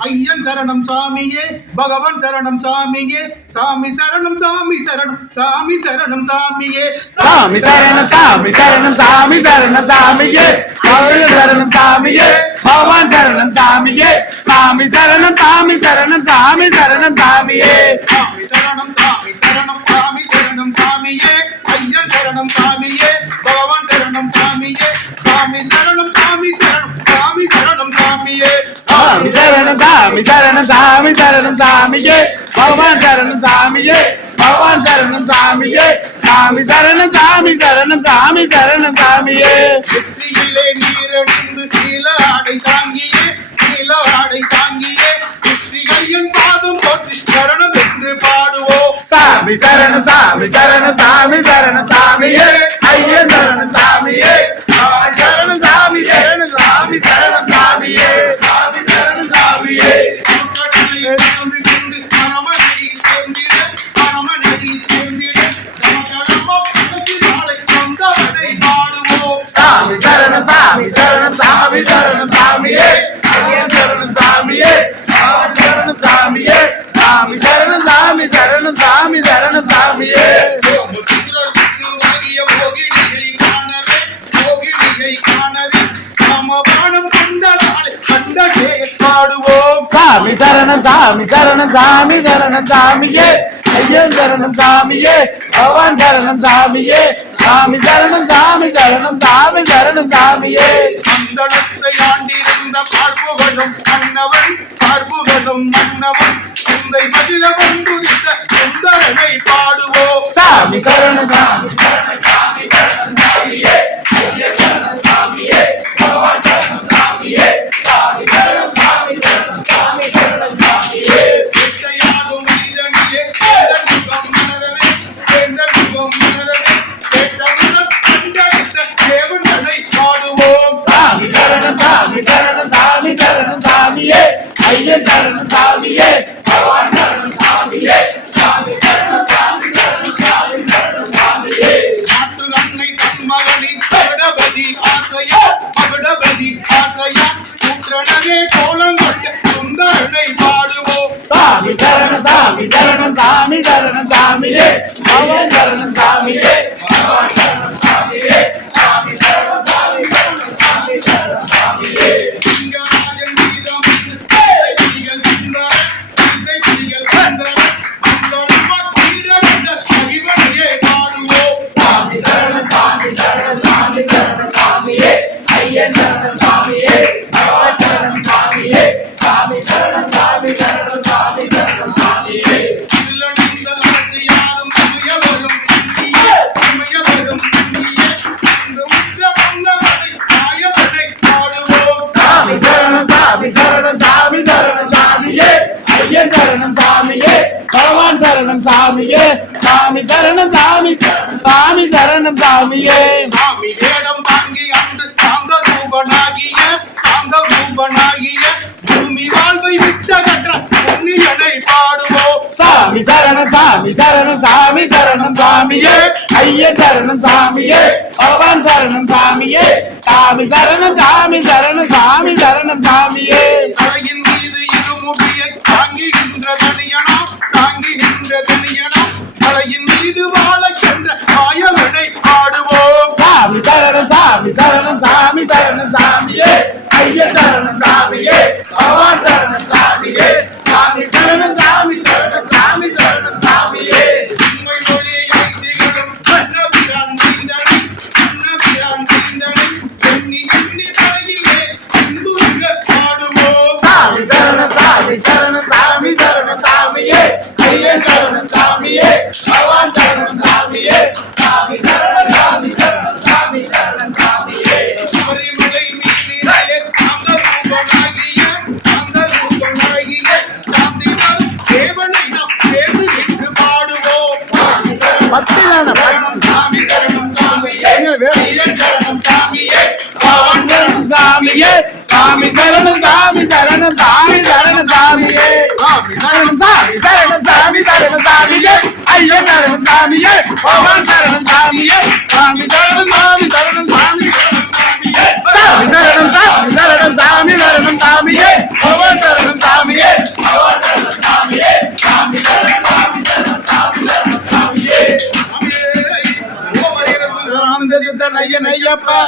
ஐயன் சரணம் சாமியே பகவான் சரணம் சாமியே சாமி சரணம் சாமி சரணம் சாமி சரணம் சாமியே சாமி சரணம் சாமி சரணம் சாமி சரணம் சாமியே ஐயன் சரணம் சாமியே பகவான் சரணம் சாமியே சாமி சரணம் சாமி சரணம் சாமி சரணம் சாமியே சாமி சரணம் சாமி சரணம் சாமி சரணம் சாமியே ஐயன் சரணம் சாமியே பகவான் சரணம் சாமியே சாமி சரணம் சாமி சரணம் சாமி சரணம் சாமியே சாமி சரணம் சாமி சரணம் சாமி சரணம் சாமியே பகவான் சரணம் சாமியே பகவான் சரணம் சாமியே சாமி சரணம் சாமி சரணம் சாமி சரணம் சாமியே வெற்றியிலே நீரணிந்து நீல ஆடை தாங்கியே நீல ஆடை தாங்கியே வெற்றிகையின் பாதம் போற்றி சரணம் என்று பாடுவோம் சாமி சரணம் சாமி சரணம் சாமி சரணம் சாமியே ஐயன் சரணம் சாமியே பகவான் சரணம் சாமி சரணம் சாமி சரணம் சாமியே சாமி சரணம் சாமியே சாமி சரணம் சாமி சரணம் சாமி சரணம் சாமியே ஐயன் சரணம் சாமியே பகவான் சரணம் சாமியே சாமி சரணம் சாமி சரணம் சாமி சரணம் சாமியே சாமி சரணம் சாமி சரணம் சாமி சரணம் சாமியே ஐயன் சரணம் சாமியே பகவான் சரணம் சாமியே சாமி சரணம் சாமி சரணம் சாமி சரணம் சாமியே மந்தளத்தை ஆண்டிருந்த பார்ப்புகளும் மன்னவன் பார்ப்புகளும் மன்னவன் உந்தை மகிழ கொண்டுதித்த சுந்தரனை பாடுவோம் சாமி சரணம் சாமி சரணம் சாமி சரணம் சாமியே ஐயன் சரணம் சாமியே பகவான் சரணம் சாமியே சாமி சரணம் சாமி சரணம் சாமி சரணம் சாமியே நிச்சயாகும் மனிதனியே சேதமுகம் மலரவே சேந்தமுகம் மலரவே சேதமுகம் கண்டடித்த தேவனை பாடுவோம் சாமி சரணம் சாமி சரணம் சாமி சரணம் சாமியே ஐயன் சரணம் சாமியே பகவான் சரணம் சாமியே சாமி சரணம் சாமி சரணம் சாமி சரணம் சாமியே நாட்டு அன்னை தன் மகனின் மகுடபதி ஆசையா மகுடபதி ஆசையா புத்திரனவே கோலம் கொண்ட சுந்தரனை பாடுவோம் சாமி சரணம் சாமி சரணம் சாமி சரணம் சாமியே ஐயன் சரணம் சாமியே பகவான் சரணம் சாமியே சாமி சரணம் சாமி சரணம் சாமி சரணம் சாமியே சிங்கராஜன் கீதம் சிந்தைகள் சுந்தர சிந்தைகள் சுந்தர உங்களோட கீழவிந்த சிவனையே பாடுவோம் சாமி சரணம் சாமி சரணம் சாமி சரணம் சாமியே ஐயன் சரணம் சாமியே பகவான் சரணம் சாமியே சாமி சரணம் சாமி சரணம் சாமி சரணம் சாமியே இல்லணிந்த ஆசையாலும் சமயவரும் கண்ணியே சமயவரும் கண்ணியே இந்த உச்ச வல்லவனை ஆயவனை பாடுவோம் சாமி சரணம் சாமி சரணம் சாமி சரணம் சாமியே ஐயன் சரணம் சாமியே பகவான் சரணம் சாமியே சாமி சரணம் சாமி சரணம் சாமி சரணம் சாமியே சாமி வேடம் தாங்கி அன்று சாந்த ரூபனாகிய பூமி வாழ்வை விட்ட கற்ற புண்ணியனை பாடுவோம் சாமி சரணம் சாமி சரணம் சாமி சரணம் சாமியே ஐயன் சரணம் சாமியே பகவான் சரணம் சாமியே சாமி சரணம் சாமி சரணம் சாமி சரணம் சாமியே தலையின் மீது இருமுடியை தாங்குகின்ற தனியனா தலையின் மீது வாழ சென்ற ஆயவனை பாடுவோம் சாமி சரணம் சாமி சரணம் சாமி சரணம் சாமியே ஐயன் சரணம் சாமியே பகவான் சரணம் சாமியே சாமி சரணம் சாமி சரணம் சாமி சரணம் சாமியே உண்மை மொழியை திகழும் அன்னபிரான் நீந்தனை எண்ணி எண்ணி மலையிலே அன்புங்க பாடுவோம் சாமி சரணம் சாமி சரணம் சாமி சரணம் சாமியே ஐயன் சரணம் சாமியே பகவான் சரணம் சாமியே சாமி சரணம் சாமி சரணம் சாமி சரணம் சாமியே மலை மீதிலே அந்த ரூபனாகிய சாந்திகள் தேவனை நாம் சேர்ந்து நின்று பாடுவோம் சாமி சரணம் சாமியே ஐயன் சரணம் சாமியே பகவான் சரணம் சாமியே சாமி சரணம் சாமி சரணம் சாமி சரணம் சாமியே சரணம் சாமி சரணம் சாமி சரணம் சாமியே ஐயன் சரணம் சாமியே பகவான் சரணம் சாமியே சாமி சரணம் சாமி சரணம் சாமி சரணம் சாமியே சாமி சரணம் சாமி சரணம் சாமி சரணம் சாமியே பகவான் சரணம் சாமியே சித்தன் ஐயன் ஐயப்பா